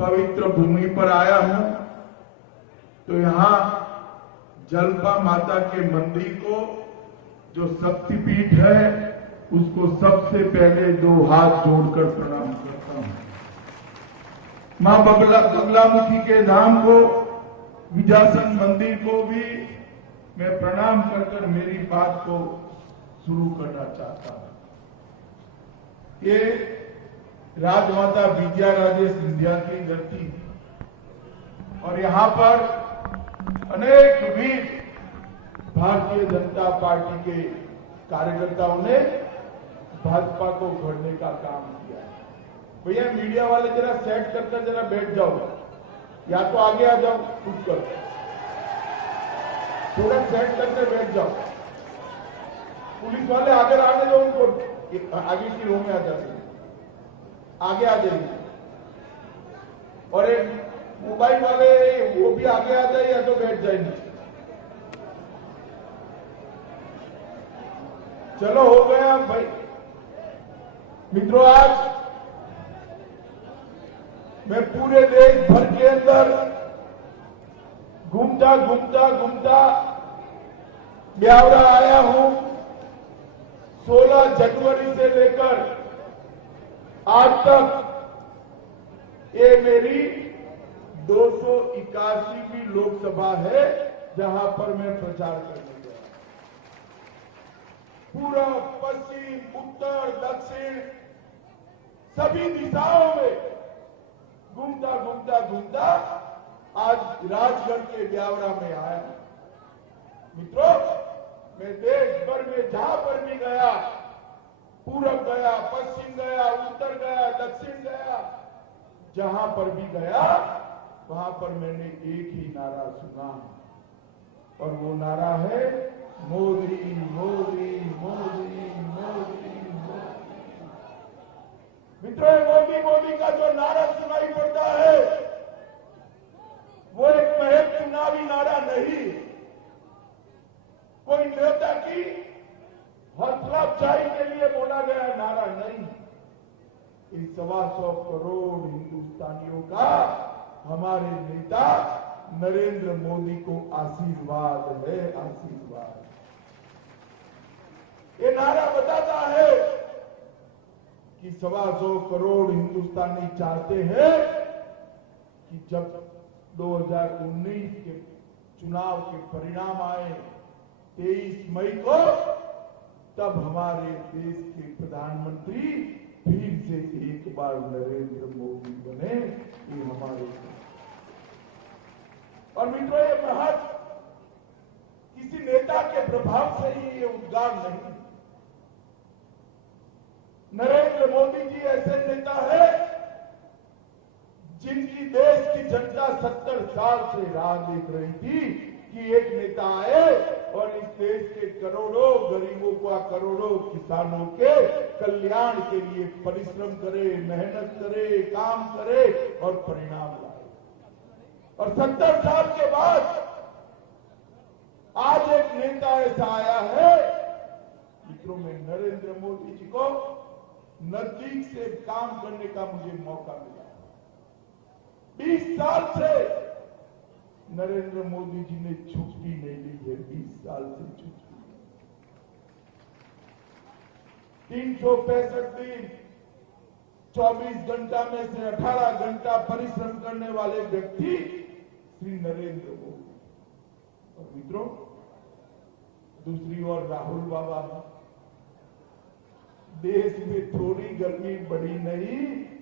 पवित्र भूमि पर आया हूं तो यहां जलपा माता के मंदिर को जो शक्तिपीठ है उसको सबसे पहले 2 हाथ जोड़कर प्रणाम करता हूं। मां बगलामुखी के धाम को, विजासन मंदिर को भी मैं प्रणाम कर मेरी बात को शुरू करना चाहता हूं। ये राजमाता विजयाराजे सिंधिया की धरती है और यहां पर अनेक वीर भारतीय जनता पार्टी के कार्यकर्ताओं ने भाजपा को गढ़ने का काम किया। भैया मीडिया वाले जरा सेट कर जरा बैठ जाओ, या तो आगे आ जाओ उठ कर, थोड़ा सेट करके बैठ जाओ। पुलिस वाले आगे आने दो उनको, आगे की रो में आ जाते, आगे आ जाइए। और एक मोबाइल वाले वो भी आगे आ जाए या तो बैठ जाएंगे। चलो हो गया भाई। मित्रों, आज मैं पूरे देश भर के अंदर घूमता ब्यावरा आया हूं। 16 जनवरी से लेकर आज तक ये मेरी 281वीं लोकसभा है जहां पर मैं प्रचार करने गया। पूर्व, पश्चिम, उत्तर, दक्षिण सभी दिशाओं में घूमता आज राजगढ़ के ब्यावरा में आया। मित्रों, मैं देश भर में जहां पर भी गया, पूरब गया, पश्चिम गया, उत्तर गया, दक्षिण गया, जहां पर भी गया वहां पर मैंने एक ही नारा सुना और वो नारा है मोदी मोदी मोदी मोदी मोदी। मित्रों, मोदी का जो नारा सुनाई पड़ता है वो एक महज चुनावी नारा नहीं, कोई नेता की हौसला अफजाई के लिए बोला गया नारा नहीं। इस 125 करोड़ हिंदुस्तानियों का हमारे नेता नरेंद्र मोदी को आशीर्वाद है, आशीर्वाद। ये नारा बताता है कि 125 करोड़ हिंदुस्तानी चाहते हैं कि जब 2019 के चुनाव के परिणाम आए 23 मई को, तब हमारे देश के प्रधानमंत्री फिर से एक बार नरेंद्र मोदी बने। ये हमारे और मित्रों, ये महज किसी नेता के प्रभाव से ही ये उद्गार नहीं। नरेंद्र मोदी जी ऐसे नेता है जिनकी देश की जनता 70 साल से राह देख रही थी कि एक नेता आए और इस देश के करोड़ों गरीबों का, करोड़ों किसानों के कल्याण के लिए परिश्रम करे, मेहनत करे, काम करे और परिणाम लाए। और 70 साल के बाद आज एक नेता ऐसा आया है। मित्रों, में नरेंद्र मोदी जी को नजदीक से काम करने का मुझे मौका मिला। 20 साल से नरेंद्र मोदी जी ने छुट्टी नहीं ली है, 20 साल से छुट्टी। 365 दिन 24 घंटा में से 18 घंटा परिश्रम करने वाले व्यक्ति श्री नरेंद्र मोदी। और मित्रों, दूसरी ओर राहुल बाबा, देश में थोड़ी गर्मी बढ़ी नहीं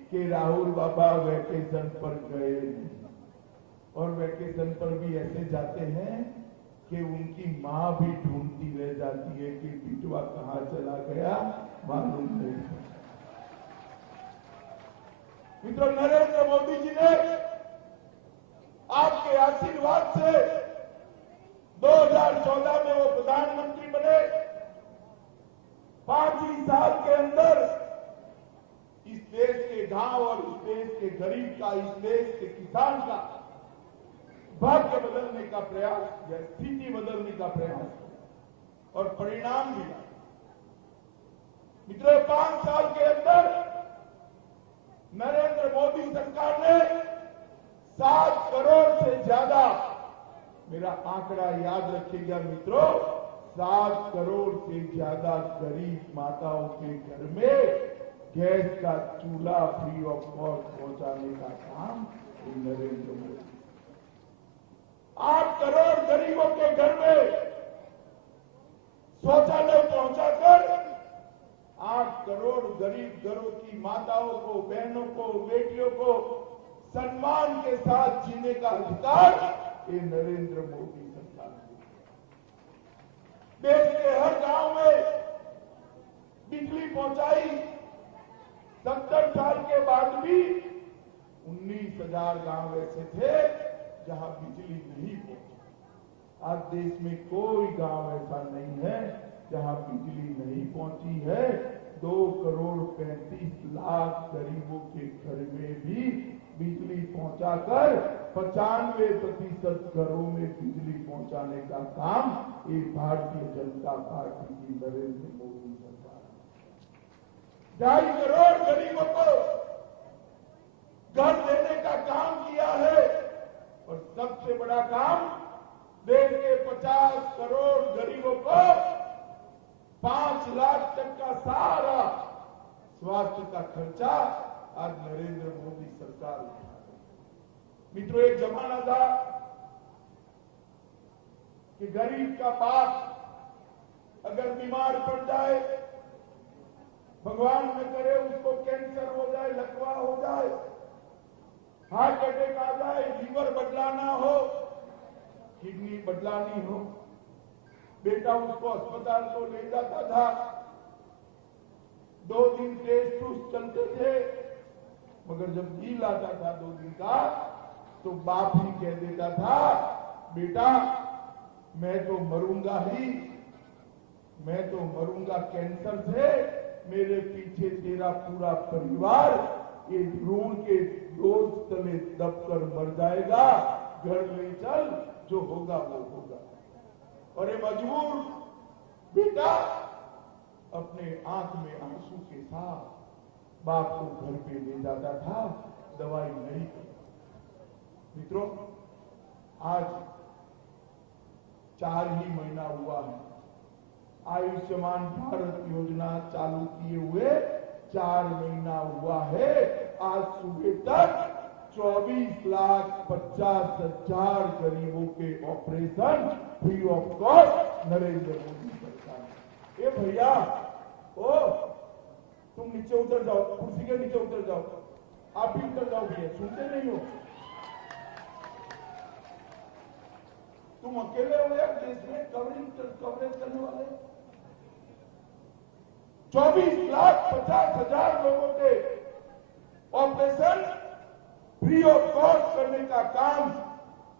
कि राहुल बाबा वैकेशन पर गए नहीं। और वैकेशन पर भी ऐसे जाते हैं कि उनकी मां भी ढूंढती रह जाती है कि बिटवा कहां चला गया, मालूम नहीं। मित्रों, नरेंद्र मोदी जी ने आपके आशीर्वाद से 2014 में वो प्रधानमंत्री बने। 5 ही साल के अंदर इस देश के गांव और इस देश के गरीब का, इस देश के किसान का भाग्य बदलने का प्रयास या स्थिति बदलने का प्रयास और परिणाम मिला। मित्रों, 5 साल के अंदर नरेंद्र मोदी सरकार ने मेरा आंकड़ा याद रखिएगा मित्रों, 7 करोड़ से ज्यादा गरीब माताओं के घर में गैस का चूल्हा फ्री ऑफ कॉस्ट पहुंचाने का काम नरेंद्र मोदी। 8 करोड़ गरीबों के घर में शौचालय पहुंचाकर 8 करोड़ गरीब घरों की माताओं को, बहनों को, बेटियों को सम्मान के साथ जीने का अधिकार ये नरेंद्र मोदी सरकार ने। देश के हर गांव में बिजली पहुंचाई। 70 साल के बाद भी 19,000 गांव ऐसे थे जहां बिजली नहीं पहुंची। आज देश में कोई गांव ऐसा नहीं है जहां बिजली नहीं पहुंची है। 2 करोड़ 35 लाख गरीबों के घर में भी बिजली पहुंचाकर 95% घरों में बिजली पहुंचाने का काम ये भारतीय जनता पार्टी की नरेंद्र मोदी सरकार। 2.5 करोड़ गरीबों को घर देने का काम किया है और सबसे बड़ा काम देश के 50 करोड़ गरीबों को 5 लाख तक का सारा स्वास्थ्य का खर्चा आज नरेंद्र मोदी सरकार उठा रही। मित्रों, एक जमाना था कि गरीब का बाप अगर बीमार पड़ जाए, भगवान न करे उसको कैंसर हो जाए, लकवा हो जाए, हार्ट अटैक आ जाए, लीवर बदलाना हो, किडनी बदलानी हो, बेटा उसको अस्पताल को ले जाता था। 2 दिन टेस्ट टूस्ट चलते थे, मगर जब बिल आता था 2 दिन का तो बाप ही कह देता था, बेटा मैं तो मरूंगा ही, मैं तो मरूंगा कैंसर से, मेरे पीछे तेरा पूरा परिवार ये ऋण के बोझ तले दबकर मर जाएगा, घर ले चल, जो होगा वो होगा। और ये मजबूर बेटा अपने आंख में आंसू के साथ बाप को घर पे ले जाता था, दवाई नहीं करता। मित्रों, आज 4 ही महीना हुआ है आयुष्मान भारत योजना चालू किए हुए, 4 महीना हुआ है। आज सुबह तक 24,50,000 गरीबों के operation free of cost Narendra Modi सरकार। ए भैया, ओ तुम नीचे उतर जाओ, कुर्सी के नीचे उतर जाओ, आप भी उतर जाओ भैया, सुनते नहीं हो? तुम अकेले हो यार देश में कवरेज करने वाले। 24,50,000 लोगों के ऑपरेशन फ्री ऑफ कॉस्ट करने का काम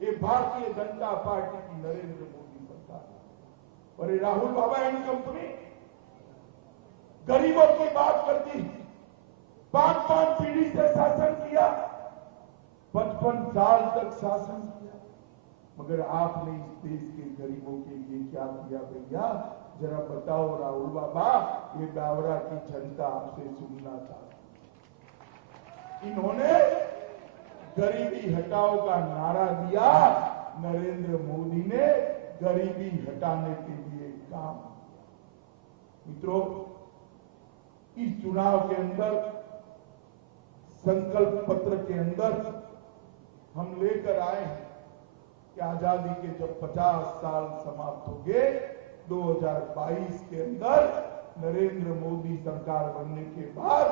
ये भारतीय जनता पार्टी की नरेंद्र मोदी सरकार। और ये राहुल बाबा एंड कंपनी गरीबों की बात करती, 5 पीढ़ी से शासन किया, 55 साल तक शासन किया, मगर आपने इस देश के गरीबों के लिए क्या किया भैया? जरा बताओ राहुल बाबा, ये बावरा की जनता आपसे सुनना चाहती। इन्होंने गरीबी हटाओ का नारा दिया, नरेंद्र मोदी ने गरीबी हटाने के लिए काम। मित्रों, इस चुनाव के अंदर, संकल्प पत्र के अंदर हम लेकर आए हैं कि आजादी के जब 50 साल समाप्त हो गए, 2022 के अंदर नरेंद्र मोदी सरकार बनने के बाद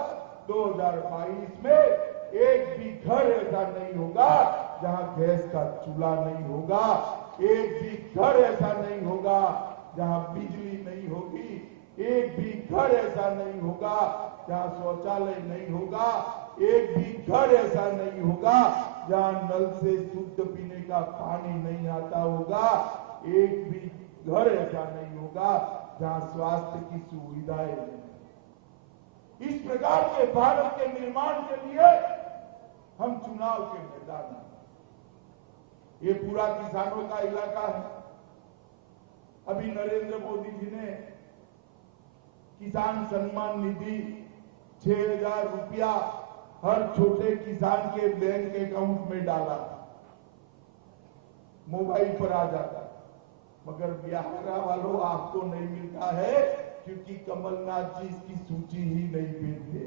2022 में एक भी घर ऐसा नहीं होगा जहां गैस का चूल्हा नहीं होगा, एक भी घर ऐसा नहीं होगा जहां बिजली नहीं होगी, एक भी घर ऐसा नहीं होगा जहां शौचालय नहीं होगा, एक भी घर ऐसा नहीं होगा जहां नल से शुद्ध पीने का पानी नहीं आता होगा, एक भी घर ऐसा नहीं होगा जहां स्वास्थ्य की सुविधाएं नहीं। इस प्रकार के भारत के निर्माण के लिए हम चुनाव के मैदान में, ये पूरा किसानों का इलाका है। अभी नरेंद्र मोदी जी ने किसान सम्मान निधि 6,000 रुपया हर छोटे किसान के बैंक अकाउंट में डाला। मोबाइल पर आ जाता है, मगर बिहार वालों आपको नहीं मिलता है, क्योंकि कमलनाथ जी इसकी सूची ही नहीं भेजते।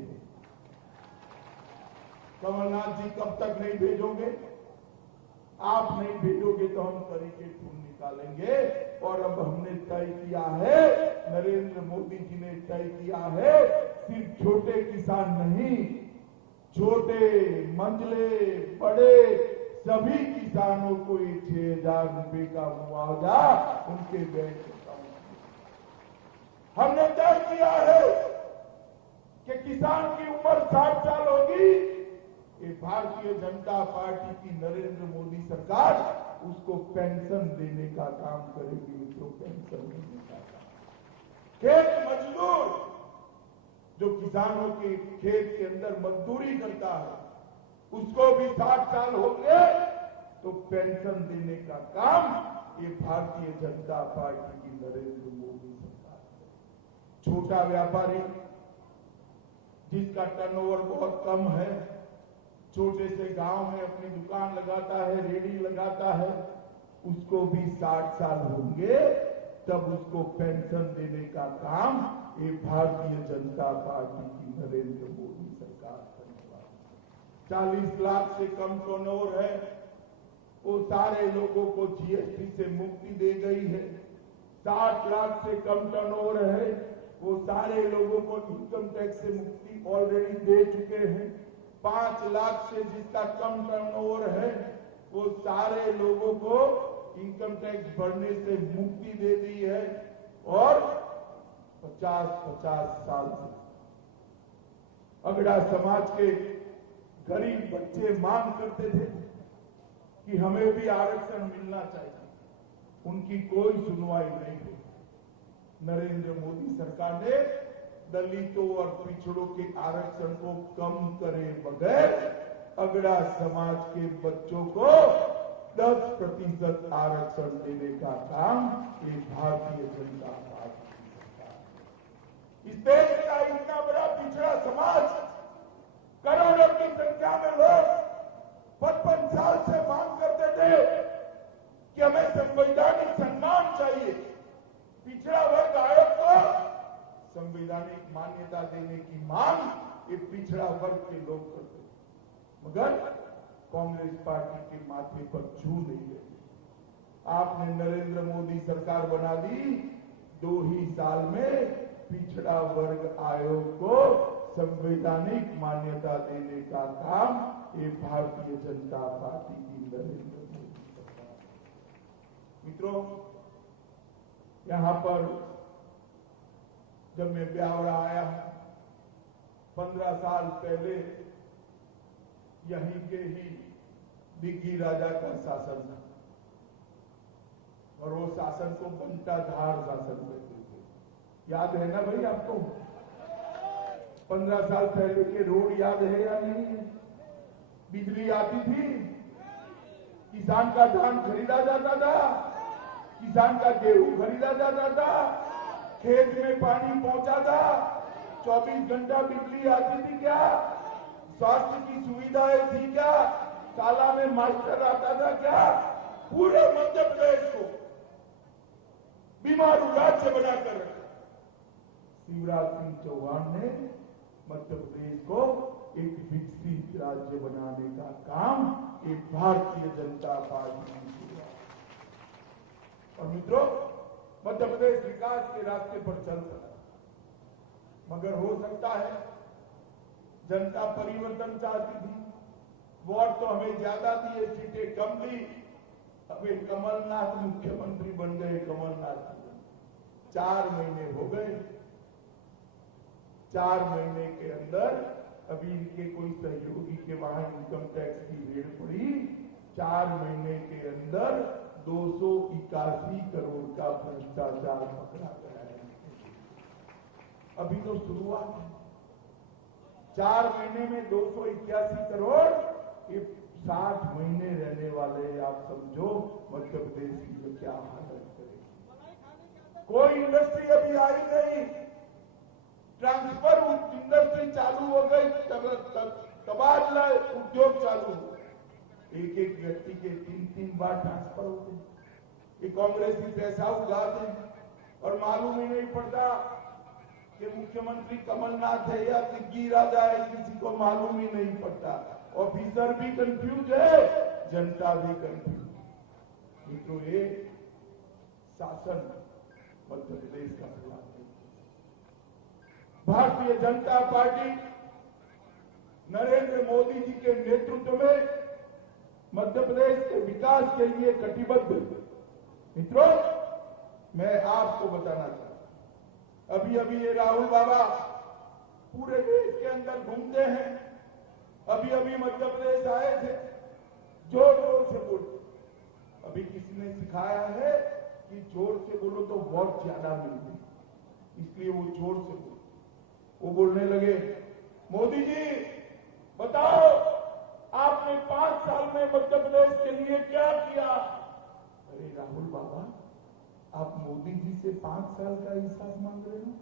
कमलनाथ जी कब तक नहीं भेजोगे? आप नहीं भेजोगे तो हम तरीके ढूंढ निकालेंगे। और अब हमने तय किया है, नरेंद्र मोदी जी ने तय किया है, सिर्फ छोटे किसान नहीं, छोटे, मंझले, बड़े सभी किसानों को 6,000 रुपए का मुआवजा उनके बैंक अकाउंट में। हमने तय किया है कि किसान की उम्र 60 साल होगी, ये भारतीय जनता पार्टी की नरेंद्र मोदी सरकार उसको पेंशन देने का काम करेगी। उसको पेंशन देने का काम, खेत मजदूर जो किसानों के खेत के अंदर मजदूरी करता है, उसको भी 60 साल हो गए तो पेंशन देने का काम ये भारतीय जनता पार्टी की नरेंद्र मोदी सरकार है। छोटा व्यापारी जिसका टर्नओवर बहुत कम है, छोटे से गांव में अपनी दुकान लगाता है, रेडी लगाता है, उसको भी 60 साल होंगे तब उसको पेंशन देने का काम ये भारतीय जनता पार्टी की नरेंद्र मोदी सरकार करने वाली। 40 लाख से कम टर्नओवर है, वो सारे लोगों को जीएसटी से मुक्ति दे गई है। 60 लाख से कम टर्नओवर है, वो सारे लोगों को इनकम टैक्स से मुक्ति ऑलरेडी दे चुके हैं। 5 लाख से जिसका कम टर्नओवर है, वो सारे लोगों को इनकम टैक्स भरने से मुक्ति दे दी है। और 50-50 साल से अगड़ा समाज के गरीब बच्चे मांग करते थे कि हमें भी आरक्षण मिलना चाहिए, उनकी कोई सुनवाई नहीं हुई। नरेंद्र मोदी सरकार ने दलितों और पिछड़ों के आरक्षण को कम करे बगैर अगड़ा समाज के बच्चों को 10% आरक्षण देने का काम ये भारतीय जनता पार्टी की सरकार है। इस देश का इतना बड़ा पिछड़ा समाज, करोड़ों की संख्या में लोग 55 साल से मांग करते थे कि हमें संवैधानिक सम्मान चाहिए, पिछड़ा वर्ग आयोग को संवैधानिक मान्यता देने की मांग ये पिछड़ा वर्ग के लोग करते, मगर कांग्रेस पार्टी के माथे पर छू नहीं गई। आपने नरेंद्र मोदी सरकार बना दी, 2 ही साल में पिछड़ा वर्ग आयोग को संवैधानिक मान्यता देने का काम ये भारतीय जनता पार्टी की नरेंद्र मोदी सरकार। मित्रों, यहां पर जब मैं ब्यावरा आया, 15 साल पहले यहीं के ही दिग्गी राजा का शासन था और वो शासन को बंटाधार शासन कहते थे। याद है ना भाई आपको? 15 साल पहले के रोड याद है या नहीं है? बिजली आती थी, किसान का धान खरीदा जाता था, किसान का गेहूं खरीदा जाता था, खेत में पानी पहुंचा था, 24 घंटा बिजली आती थी क्या? स्वास्थ्य की सुविधाएं थी क्या? शाला में मास्टर आता था क्या? पूरे मध्य प्रदेश को बीमारू राज्य बनाकर रखा। शिवराज सिंह चौहान ने मध्य प्रदेश को एक विकसित राज्य बनाने का काम एक भारतीय जनता पार्टी ने किया। और मित्रों, मध्य प्रदेश विकास के रास्ते पर चल रहा है, मगर हो सकता है जनता परिवर्तन चाहती थी, वोट तो हमें ज्यादा दिए, सीटें कम दी, हमें कमलनाथ मुख्यमंत्री बन गए। कमलनाथ 4 महीने हो गए, 4 महीने के अंदर अभी इनके कोई सहयोगी के वहां इनकम टैक्स की रेड पड़ी, 4 महीने के अंदर 281 करोड़ का भ्रष्टाचार पकड़ा गया है। अभी तो शुरुआत है, 4 महीने में 281 करोड़, ये 60 महीने रहने वाले, आप समझो मध्य प्रदेश की क्या हालत करेगी। कोई इंडस्ट्री अभी आई नहीं, ट्रांसफर इंडस्ट्री चालू हो गई, तबादला उद्योग चालू हो, एक एक व्यक्ति के 3-3 बार ट्रांसफर होते हैं। ये कांग्रेसी पैसा उगाते हैं और मालूम ही नहीं पड़ता कि मुख्यमंत्री कमलनाथ है या दिग्गी राजा है, किसी को मालूम ही नहीं पड़ता। ऑफिसर भी कंफ्यूज है, जनता भी कंफ्यूज। तो ये शासन मध्य प्रदेश का खिलाफ है। भारतीय जनता पार्टी नरेंद्र मोदी जी के नेतृत्व में मध्य प्रदेश के विकास के लिए कटिबद्ध है। मित्रों, मैं आपको बताना चाहता हूं, अभी अभी ये राहुल बाबा पूरे देश के अंदर घूमते हैं। अभी अभी मध्य प्रदेश आए थे, जोर जोर से बोलते। अभी किसी ने सिखाया है कि जोर से बोलो तो वोट ज्यादा मिलते, इसलिए वो जोर से बोले। वो बोलने लगे, मोदी जी बताओ आपने 5 साल में मध्य प्रदेश के लिए क्या किया? अरे राहुल बाबा, आप मोदी जी से 5 साल का हिसाब मांग रहे हो?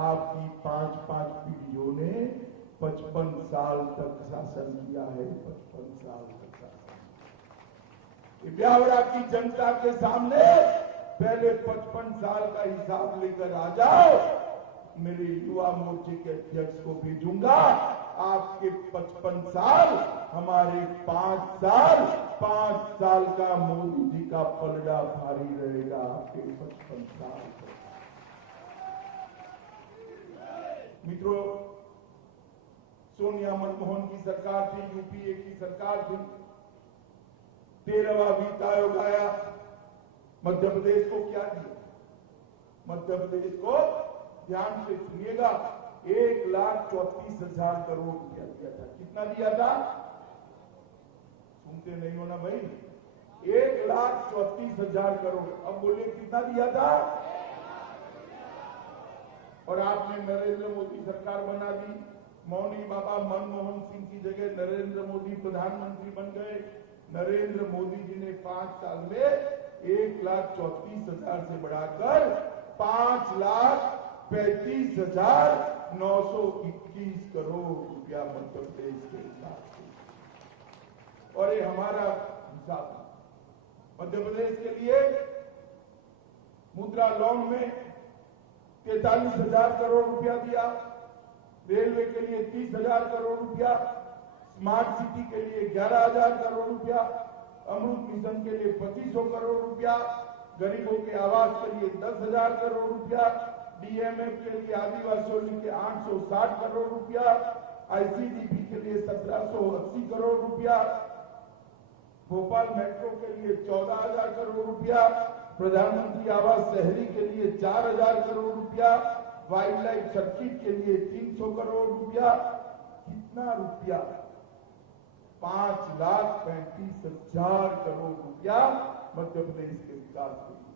आपकी 5-5 पीढ़ियों ने 55 साल तक शासन किया है। 55 साल तक शासन। ब्यावरा की जनता के सामने पहले 55 साल का हिसाब लेकर आ जाओ। मेरे युवा मोर्चे के अध्यक्ष को भेजूंगा। आपके 55 साल, हमारे 5 साल का मोदी जी का पलड़ा भारी रहेगा। आपके 55 साल तक। मित्रों, सोनिया मनमोहन की सरकार थी, यूपीए की सरकार थी। 13वां वित्त आयोग आया। मध्य प्रदेश को क्या दिया? मध्य प्रदेश को, ध्यान से सुनिएगा, 1,34,000 करोड़ रुपया दिया था। कितना दिया था? सुनते नहीं हो ना भाई? 1,34,000 करोड़। अब बोलिए कितना दिया था? और आपने नरेंद्र मोदी सरकार बना दी। मौनी बाबा मनमोहन सिंह की जगह नरेंद्र मोदी प्रधानमंत्री बन गए। नरेंद्र मोदी जी ने 5 साल में 1,34,000 से बढ़ाकर 5,35,921 करोड़ रुपया मध्य प्रदेश के हिसाब से। और ये हमारा हिसाब मध्य प्रदेश के लिए मुद्रा लोन में 43,000 करोड़ रुपया दिया। रेलवे के लिए 30,000 करोड़ रुपया, स्मार्ट सिटी के लिए 11,000 करोड़ रुपया, अमृत मिशन के लिए 2,500 करोड़ रुपया, गरीबों के आवास के लिए 10,000 करोड़ रुपया, डीएमएफ के लिए आदिवासियों के लिए 860 करोड़ रुपया, आईसीडीपी के लिए 1,780 करोड़ रुपया, भोपाल मेट्रो के लिए 14,000 करोड़ रुपया, प्रधानमंत्री आवास शहरी के लिए 4,000 करोड़ रुपया, वाइल्ड लाइफ सर्किट के लिए 300 करोड़ रुपया। कितना रुपया? 5,35,000 करोड़ रुपया मध्य प्रदेश के विकास के लिए।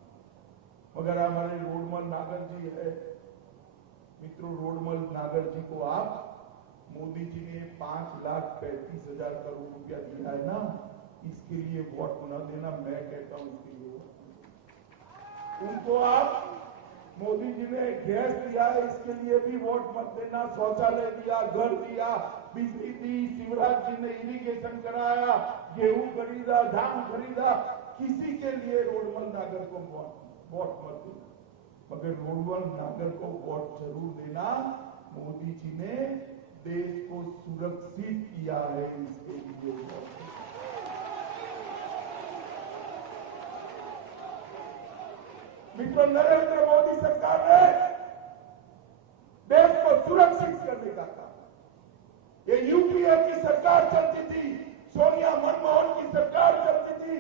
मगर हमारे रोडमल नागर जी है। मित्रों, रोडमल नागर जी को आप, मोदी जी ने 5,35,000 करोड़ रुपया दिया है ना, इसके लिए वोट न देना। मैं कहता हूं इसके लिए उनको आप, मोदी जी ने गैस दिया है, इसके लिए भी वोट मत देना। शौचालय दिया, घर दिया, बिजली दी, शिवराज जी ने इरिगेशन कराया, गेहूं खरीदा, धान खरीदा। किसी के लिए रोडमल नागर को वोट मत देना, मगर रोडमल नागर को वोट जरूर देना। मोदी जी ने देश को सुरक्षित किया है, इसके लिए वोट। मित्रों, नरेंद्र मोदी सरकार ने देश को सुरक्षित करने का काम। ये यूपीए की सरकार चलती थी, सोनिया मनमोहन की सरकार चलती थी,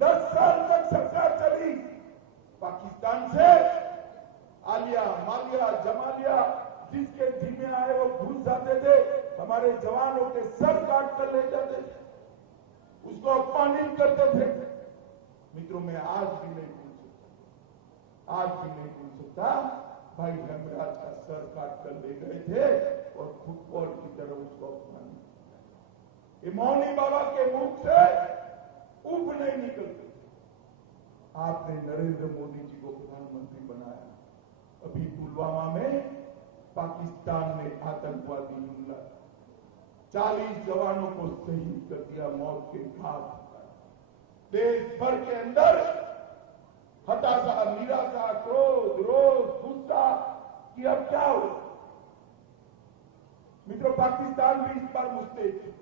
10 साल तक सरकार चली। पाकिस्तान से आलिया, मालिया, जमालिया जिसके जिम्मे आए वो घुस जाते थे, हमारे जवानों के सर काट कर ले जाते थे, उसको अपमानित करते थे। मित्रों, मैं आज भी नहीं भूल सकता भाई हेमराज का सर काट कर ले गए थे और फुटबॉल की तरह उसको अपमानित। ये मौनी बाबा के मुख से उफ नहीं निकलते। आपने नरेंद्र मोदी जी को प्रधानमंत्री बनाया। अभी पुलवामा में पाकिस्तान ने आतंकवादी हमला, 40 जवानों को शहीद कर दिया, मौत के घाट। देश भर के अंदर हताशा, निराशा, क्रोध, रोष, गुस्सा कि अब क्या हो। मित्रों, पाकिस्तान भी इस बार मुस्तैद है।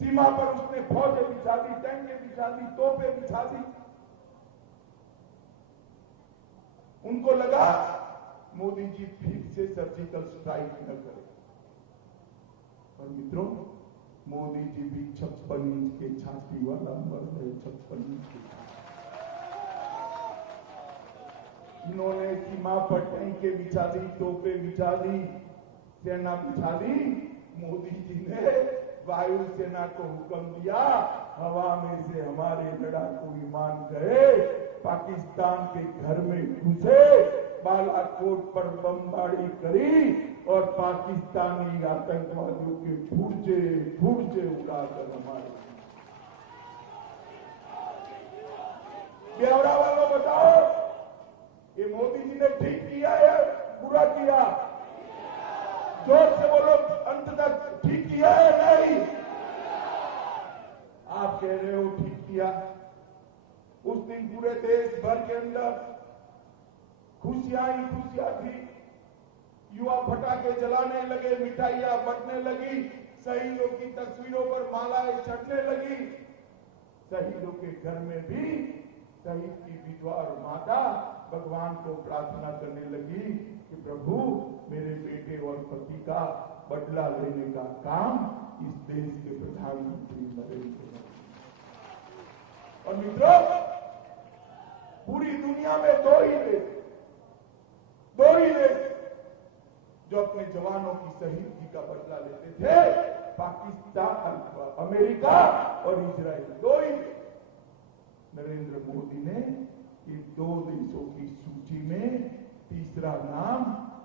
सीमा पर उसने फौजें बिछा दी, टैंकें बिछा दी, तोपें बिछा दी। उनको लगा मोदी जी फिर से सर्जिकल स्ट्राइक न करें। और मित्रों, मोदी जी भी 56 इंच के छाती वाला मर गए। 56 इंच के इन्होंने सीमा पर टैंकें बिछा दी, तोपें बिछा दी, सेना बिछा दी। मोदी जी ने वायुसेना को हुक्म दिया, हवा में से हमारे लड़ाकू विमान गए, पाकिस्तान के घर में घुसे, बालाकोट पर बमबारी करी और पाकिस्तानी आतंकवादियों के फुर्जे उड़ाकर हमारे। ब्यावरा वालों बताओ, ये मोदी जी ने ठीक किया या बुरा किया? जोर से बोलो, अंत तक ठीक किया है नहीं? आप कह रहे हो ठीक किया। उस दिन पूरे देश भर के अंदर खुशियां ही खुशियां थी। युवा पटाखे जलाने लगे, मिठाइयां बंटने लगी, शहीदों की तस्वीरों पर मालाएं चढ़ने लगी। शहीदों के घर में भी शहीद की विधवा और माता भगवान को प्रार्थना करने लगी कि प्रभु, मेरे बेटे और पति का बदला लेने का काम इस देश के प्रधानमंत्री नरेंद्र मोदी। और मित्रों, पूरी दुनिया में दो ही देश जो अपने जवानों की शहीदी का बदला लेते थे, पाकिस्तान, अमेरिका और इजराइल। दो ही देश। नरेंद्र मोदी ने इन 2 देशों की सूची में तीसरा नाम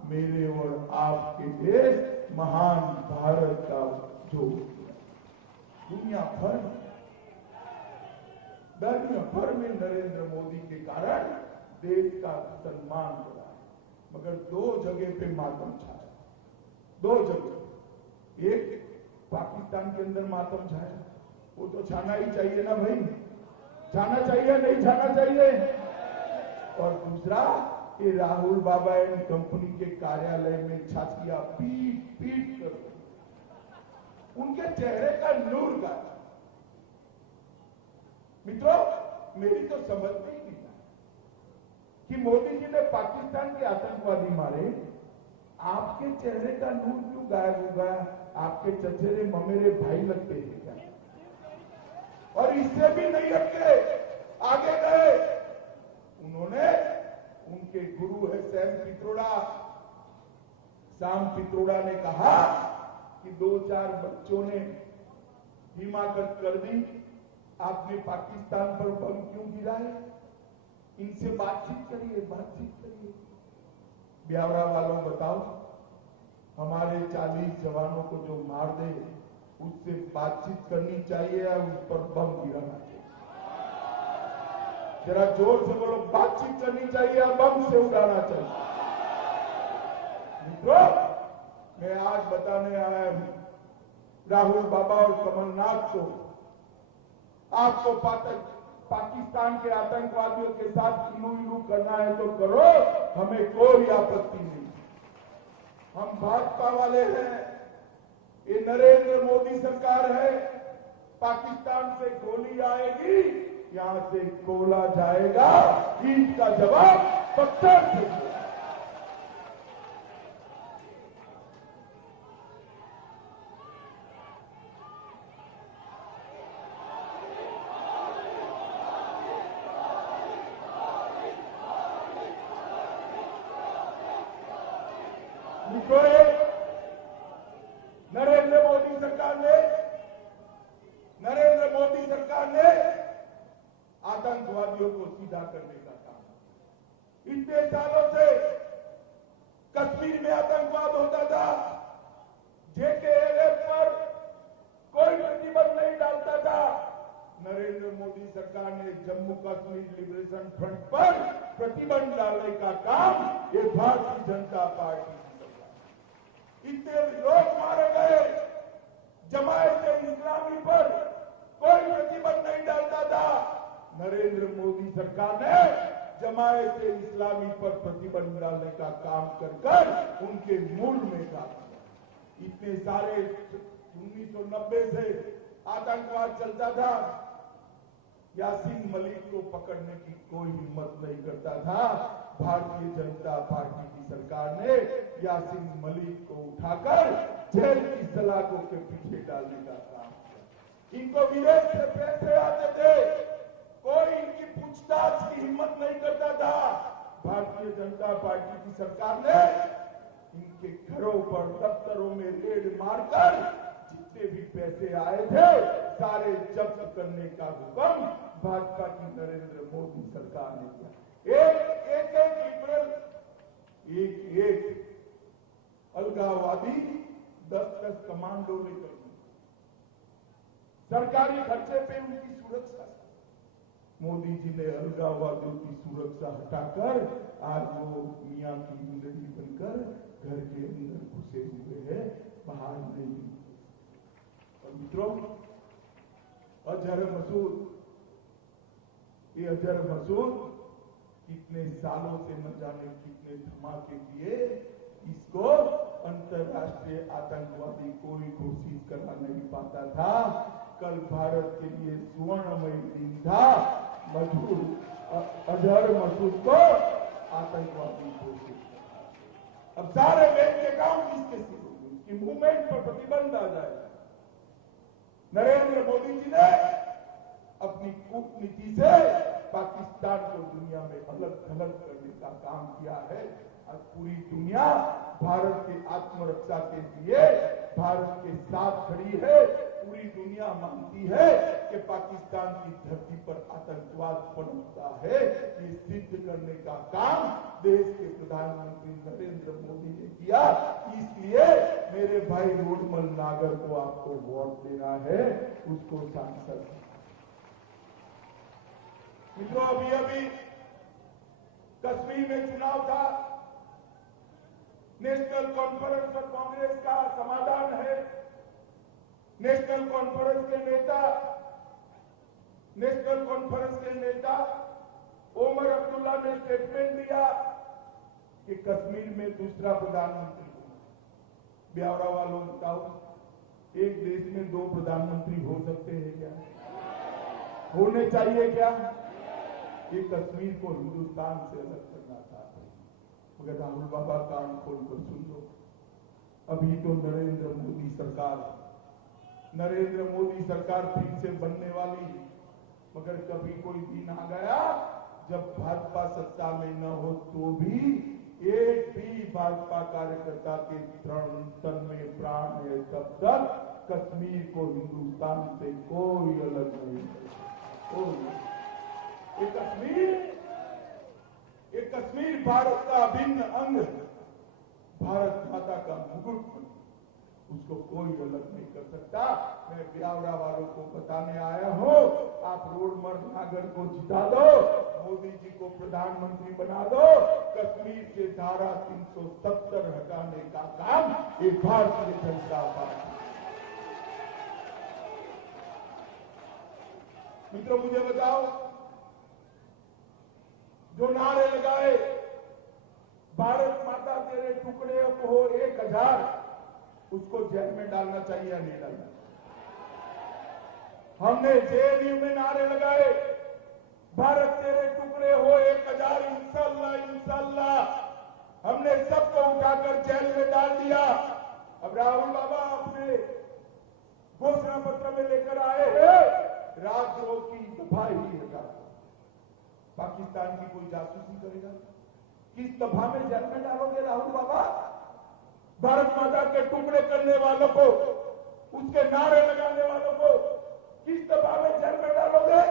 मेरे और आपके देश महान भारत का जोड़ दिया। दुनिया भर में नरेंद्र मोदी के कारण देश का सम्मान बढ़ा है। मगर 2 जगह पे मातम छाया। 2 जगह। एक, पाकिस्तान के अंदर मातम छाया, वो तो छाना ही चाहिए ना भाई। छाना चाहिए नहीं छाना चाहिए? और दूसरा, ये राहुल बाबा एंड कंपनी के कार्यालय में छातियां पीट कर उनके चेहरे का नूर गाया। मित्रों, मेरी तो समझ में ही नहीं आई कि मोदी जी ने पाकिस्तान के आतंकवादी मारे, आपके चेहरे का नूर क्यों गायब हो गया? आपके चचेरे ममेरे भाई लगते हैं क्या? और इससे भी नहीं हटके आगे गए। उन्होंने, उनके गुरु है शाम पित्रोड़ा ने कहा कि 2-4 बच्चों ने हिमाकत कर दी, आपने पाकिस्तान पर बम क्यों गिराए? इनसे बातचीत करिए। ब्यावरा वालों बताओ, हमारे 40 जवानों को जो मार दे उससे बातचीत करनी चाहिए या उस पर बम गिराना चाहिए? जरा जोर से बोलो, बातचीत करनी चाहिए या बम से उड़ाना चाहिए? मित्रों, मैं आज बताने आया हूं राहुल बाबा और कमलनाथ को, आपको पाकिस्तान के आतंकवादियों के साथ इलू करना है तो करो, हमें कोई आपत्ति नहीं। हम भाजपा वाले हैं, ये नरेंद्र मोदी सरकार है। पाकिस्तान से गोली आएगी, यहां से गोला जाएगा, ईद का जवाब पत्थर से दिया। नरेंद्र मोदी सरकार ने आतंकवादियों को सीधा करने का काम। इतने सालों से कश्मीर में आतंकवाद होता था, जेकेएलएफ पर कोई प्रतिबंध नहीं डालता था। नरेंद्र मोदी सरकार ने जम्मू कश्मीर लिबरेशन फ्रंट पर प्रतिबंध डालने का काम ये भारतीय जनता पार्टी की सरकार। इतने लोग मारे गए, सरकार ने जमायत इस्लामी पर प्रतिबंध डालने का काम कर उनके मूल में डाल दिया। इतने सारे 1990 से आतंकवाद चलता था, यासीन मलिक को पकड़ने की कोई हिम्मत नहीं करता था। भारतीय जनता पार्टी की सरकार ने यासीन मलिक को उठाकर जेल की सलाखों के पीछे डालने का काम किया। इनको विदेश से पैसे आते थे, कोई इनकी पूछताछ की हिम्मत नहीं करता था। भारतीय जनता पार्टी की सरकार ने इनके घरों पर, दफ्तरों में रेड मारकर जितने भी पैसे आए थे सारे जब्त करने का हुक्म भाजपा की नरेंद्र मोदी सरकार ने किया। एक लिबरल, एक अलगाववादी, 10 कमांडो लेकर सरकारी खर्चे पे उनकी सुरक्षा। मोदी जी ने अलगाववादियों की सुरक्षा हटाकर आज वो मियां की मुंदड़ी बनकर घर के अंदर घुसे हुए हैं, बाहर नहीं। और मित्रों, अजहर मसूद, ये अजहर मसूद कितने सालों से न जाने कितने धमाके किए, इसको अंतर्राष्ट्रीय आतंकवादी कोई घोषित करा नहीं पाता था। कल भारत के लिए सुवर्णमय दिन था, अजहर मसूद को आतंकवादी घोषित किया। अब सारे बैंक अकाउंट इसके सिर होंगे, इसकी मूवमेंट पर प्रतिबंध आ जाएगा। नरेंद्र मोदी जी ने अपनी कूटनीति से पाकिस्तान को दुनिया में अलग थलग करने का काम किया है। आज पूरी दुनिया भारत के आत्मरक्षा के लिए भारत के साथ खड़ी है। पूरी दुनिया मानती है कि पाकिस्तान की धरती पर आतंकवाद पनपता है। ये सिद्ध करने का काम देश के प्रधानमंत्री नरेंद्र मोदी ने किया। इसलिए मेरे भाई रोडमल नागर को आपको वोट देना है, उसको सांसद। मित्रों, अभी कश्मीर में चुनाव था। नेशनल कॉन्फ्रेंस और कांग्रेस का समाधान है। नेशनल कॉन्फ्रेंस के नेता ओमर अब्दुल्ला ने स्टेटमेंट दिया कि कश्मीर में दूसरा प्रधानमंत्री होगा। ब्यावरा वालों बताओ, एक देश में 2 प्रधानमंत्री हो सकते हैं क्या? होने चाहिए क्या? ये कश्मीर को हिंदुस्तान से अलग करना चाहते हैं। मगर राहुल बाबा कान खोलकर सुन लो, अभी तो नरेंद्र मोदी सरकार फिर से बनने वाली है। मगर कभी कोई दिन आ गया जब भाजपा सत्ता में न हो तो भी एक भी भाजपा कार्यकर्ता के तन में प्राण है, तब तक कश्मीर को हिंदुस्तान से कोई अलग नहीं करेगा। ये कश्मीर भारत का अभिन्न अंग, भारत माता का मुकुट, उसको कोई अलग नहीं कर सकता। मैं ब्यावरा वालों को बताने आया हूं, आप रोडमल नागर को जिता दो, मोदी जी को प्रधानमंत्री बना दो, कश्मीर से धारा 370 हटाने का काम ये भारतीय जनता पार्टी। मित्रों, मुझे बताओ, जो नारे लगाए भारत माता तेरे टुकड़े हो 1000, उसको जेल में डालना चाहिए या नहीं डालना? हमने जेएनयू में नारे लगाए भारत तेरे टुकड़े हो 1000, इंशाल्लाह इंशाल्लाह, हमने सबको उठाकर जेल में डाल दिया। अब राहुल बाबा अपने घोषणा पत्र में लेकर आए हैं राजद्रोह की दफा ही हटा। पाकिस्तान की कोई जासूसी करेगा? किस दफा में जेल में डालोगे राहुल बाबा? भारत माता के टुकड़े करने वालों को, उसके नारे लगाने वालों को किस दफा में जेल में डालोगे?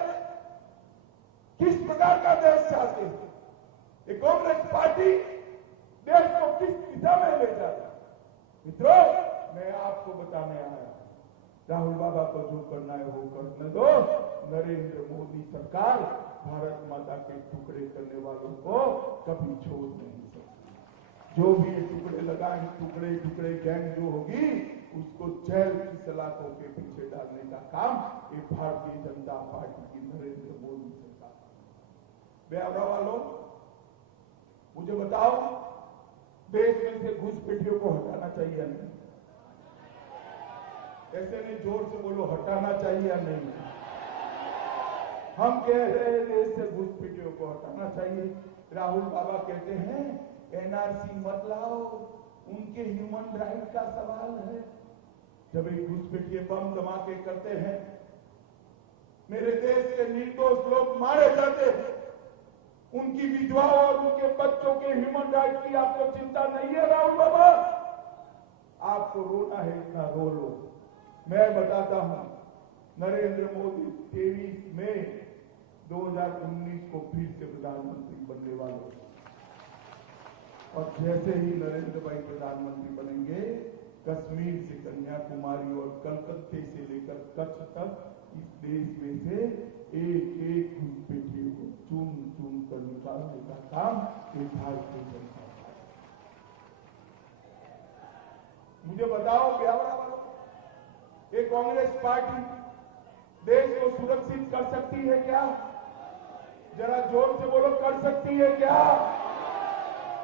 किस प्रकार का देश चाहते हैं? ये कांग्रेस पार्टी देश को किस दिशा में ले जा रही है? मित्रों, मैं आपको बताने आया, राहुल बाबा को जो करना है वो करने दो। नरेंद्र मोदी सरकार भारत माता के टुकड़े करने वालों को कभी छोड़ नहीं सकती। जो भी ये टुकड़े लगाए, टुकड़े गैंग जो होगी, उसको जेल की सलाखों के पीछे डालने का काम ये भारतीय जनता पार्टी की नरेंद्र मोदी सरकार। ब्यावरा वालों, मुझे बताओ, देश में से घुसपैठियों को हटाना चाहिए या नहीं? ऐसे नहीं, जोर से बोलो, हटाना चाहिए या नहीं? हम कह रहे हैं देश से घुसपैठियों को हटाना चाहिए। राहुल बाबा कहते हैं एनआरसी मत लाओ, उनके ह्यूमन राइट का सवाल है। जब एक घुसपैठिए बम धमाके करते हैं, मेरे देश के निर्दोष लोग मारे जाते हैं, उनकी विधवाओं और उनके बच्चों के ह्यूमन राइट की आपको चिंता नहीं है राहुल बाबा? आपको रोना है, इतना रो लो। मैं बताता हूं, नरेंद्र मोदी 23 मई 2019 को फिर से प्रधानमंत्री बनने वाले, और जैसे ही नरेंद्र भाई प्रधानमंत्री बनेंगे, कश्मीर से कन्याकुमारी और कलकत्ते से लेकर कच्छ तक इस देश में से एक एक घुसपैठियों को चुन चुन कर निकालने का काम एक भारतीय जनता पार्टी। मुझे बताओ ब्यावरा वालों, ये कांग्रेस पार्टी देश को सुरक्षित कर सकती है क्या? जरा जोर से बोलो, कर सकती है क्या?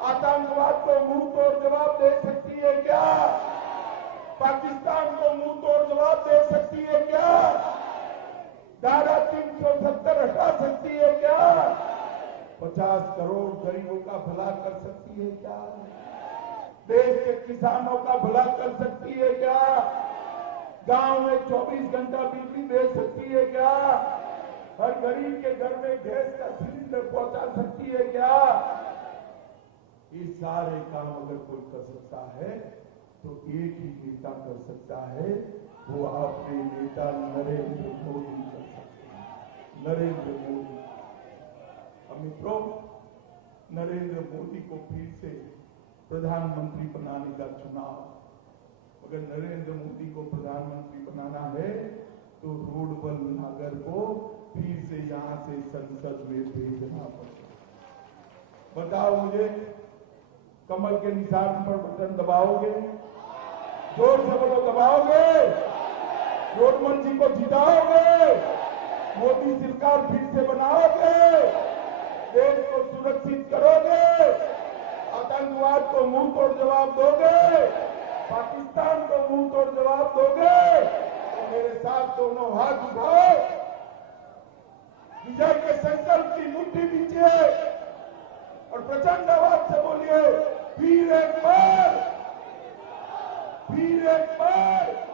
आतंकवाद को मुंह तोड़ जवाब दे सकती है क्या? पाकिस्तान को मुंह तोड़ जवाब दे सकती है क्या? धारा 370 हटा सकती है क्या? 50 करोड़ गरीबों का भला कर सकती है क्या? देश के किसानों का भला कर सकती है क्या? गांव में 24 घंटा बिजली दे सकती है क्या? हर गरीब के घर में गैस का सिलेंडर पहुंचा सकती है क्या? ये सारे काम अगर कोई कर सकता है तो एक ही नेता कर सकता है, वो आपके नेता नरेंद्र मोदी कर सकते हैं। नरेंद्र मोदी। मित्रों, नरेंद्र मोदी को फिर से प्रधानमंत्री बनाने का चुनाव, अगर नरेंद्र मोदी को प्रधानमंत्री बनाना है तो रोडबल नागर को फिर से यहां से संसद में भेजना पड़ेगा। बताओ मुझे, कमल के निशान पर बटन दबाओगे? जोर से बोलो, दबाओगे? रोडमल जी को जिताओगे? मोदी सरकार फिर से बनाओगे? देश को सुरक्षित करोगे? आतंकवाद को मुंह तोड़ जवाब दोगे? पाकिस्तान को मुंह तोड़ जवाब दोगे? तो मेरे साथ दोनों हाथ उठाओ, विजय के संकल्प की मुट्ठी दीजिए और प्रचंड आवाज से बोलिए, फिर एक बार, फिर एक बार।